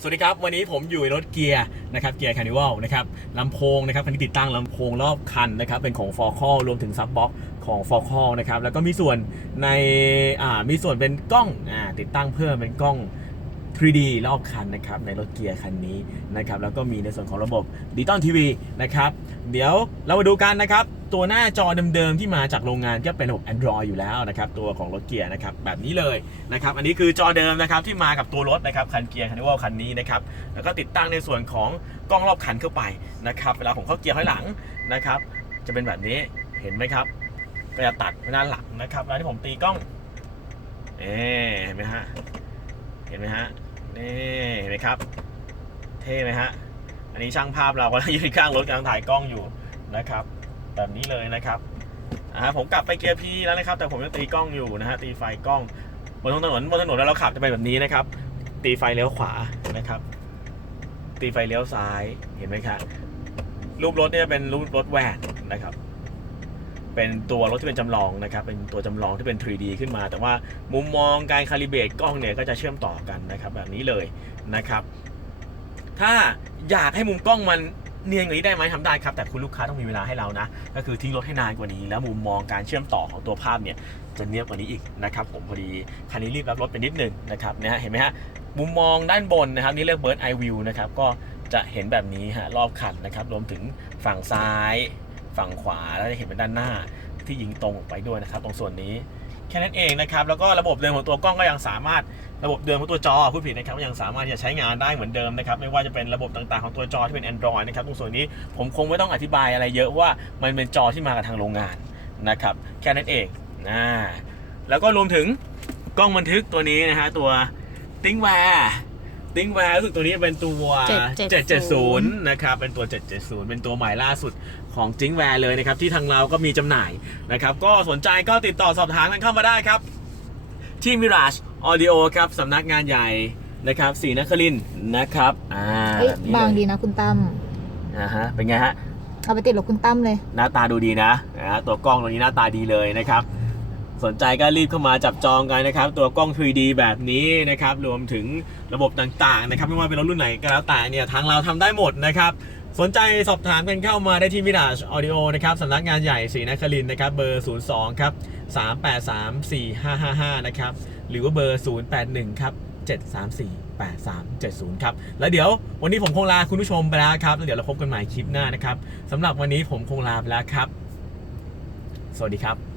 สวัสดีครับ วันนี้ผมอยู่ในรถเกียร์นะครับเกียร์คานิวัลนะครับลำโพงนะครับคันนี้ติดตั้งลำโพงรอบคันนะครับเป็นของฟอร์คอรวมถึงซับบ็อกของฟอร์คอนะครับแล้วก็มีส่วนในอ่ามีส่วนเป็นกล้องอ่าติดตั้งเพิ่มเป็นกล้อง 3D รอบคันนะครับในรถเกียร์คันนี้นะครับแล้วก็มีในส่วนของระบบดิจิตอลทีวีนะครับเดี๋ยวเรามาดูกันนะครับ ตัวหน้าจอเดิมๆที่มาจากโรงงานก็เป็นระบบ Android อยู่แล้วนะครับตัวของรถเกียร์นะครับแบบนี้เลยนะครับอันนี้คือจอเดิมนะครับที่มากับตัวรถนะครับคันเกียร์คันนี้ว่าคันนี้นะครับแล้วก็ติดตั้งในส่วนของกล้องรอบคันเข้าไปนะครับเวลาผมเข้าเกียร์ถอยหลังนะครับจะเป็นแบบนี้เห็นไหมครับ ก็จะตัดไปด้านหลังนะครับแล้วที่ผมตีกล้องเอ๊เห็นไหมฮะเห็นไหมฮะนี่เห็นไหมครับ เท่ไหมฮะอันนี้ช่างภาพเรากำลังยืนข้างรถกำลังถ่ายกล้องอยู่นะครับ แบบนี้เลยนะครับอ่าผมกลับไปเกียร์พีแล้วนะครับ แต่ผมยังตีกล้องอยู่นะฮะตีไฟกล้องบนท้องถนนบนถนนแล้วเราขับจะไปแบบนี้นะครับ ตีไฟเลี้ยวขวานะครับ ตีไฟเลี้ยวซ้ายเห็นไหมครับรูปรถเนี่ยเป็นรูปรถแวนนะครับ เป็นตัวรถที่เป็นจำลองนะครับ เป็นตัวจำลองที่เป็น 3D ขึ้นมา แต่ว่ามุมมองการคาลิเบตกล้องเนี่ยก็จะเชื่อมต่อกันนะครับ แบบนี้เลยนะครับ ถ้าอยากให้มุมกล้องมัน เนียนกว่านี้ได้ไหมทำได้ครับ แต่คุณลูกค้าต้องมีเวลาให้เรานะ ก็คือทิ้งรถให้นานกว่านี้ แล้วมุมมองการเชื่อมต่อของตัวภาพเนี่ยจะเนียบกว่านี้อีกนะครับผมพอดีคันนี้รีบรับรถไปนิดนึงนะครับนะฮะเห็นไหมฮะมุมมองด้านบนนะครับนี่เรียก Bird Eye View นะครับก็จะเห็นแบบนี้ฮะรอบคันนะครับรวมถึงฝั่งซ้าย ฝั่งขวาแล้วจะเห็นเป็นด้านหน้าที่ยิงตรงออกไปด้วยนะครับ ตรงส่วนนี้ แค่นั้นเองนะครับ แล้วก็ระบบเดิมของตัวกล้องก็ยังสามารถระบบเดิมของตัวจอผู้ผิดนะครับยังสามารถที่จะใช้งานได้เหมือนเดิมนะครับไม่ว่าจะเป็นระบบต่างๆของตัวจอที่เป็น Android นะครับตรงส่วนนี้ผมคงไม่ต้องอธิบายอะไรเยอะเพราะว่ามันเป็นจอที่มากับทางโรงงานนะครับแค่นั้นเองนะแล้วก็รวมถึงกล้องบันทึกตัวนี้นะฮะตัวติ้งแวร์ ติ้งแวร์รู้สึกตัวนี้เป็นตัว770 นะครับ เป็นตัว 770 เป็นตัวใหม่ล่าสุดของจิงแวร์เลยนะครับ ที่ทางเราก็มีจำหน่ายนะครับ ก็สนใจก็ติดต่อสอบถามกันเข้ามาได้ครับ ที่ Mirage Audio ครับสำนักงานใหญ่นะครับสีนครินทร์นะครับ อ่าเฮ้ยแบบนี้บางเลยดีนะคุณตั้มอ่าฮะ เป็นไงฮะ เอาไปติดรถคุณตั้มเลย หน้าตาดูดีนะนะฮะตัวกล้องตัวนี้หน้าตาดีเลยนะครับ สนใจก็รีบเข้ามาจับจองกันนะครับ ตัวกล้อง 3D แบบนี้นะครับ รวมถึงระบบต่างๆนะครับ ไม่ว่าเป็นรถรุ่นไหนก็แล้วแต่เนี่ยทางเราทำได้หมดนะครับ สนใจสอบถามกันเข้ามาได้ที่ Mirage Audio นะครับสำนักงานใหญ่ศรีนครินนะครับ เบอร์ 02 ครับ 3834555 นะครับ หรือว่าเบอร์ 081 ครับ 734 8370 ครับ แล้วเดี๋ยววันนี้ผมคงลาคุณผู้ชมไปแล้วครับ แล้วเดี๋ยวเราพบกันใหม่คลิปหน้านะครับสำหรับวันนี้ผมคงลาไปแล้วครับ สวัสดีครับ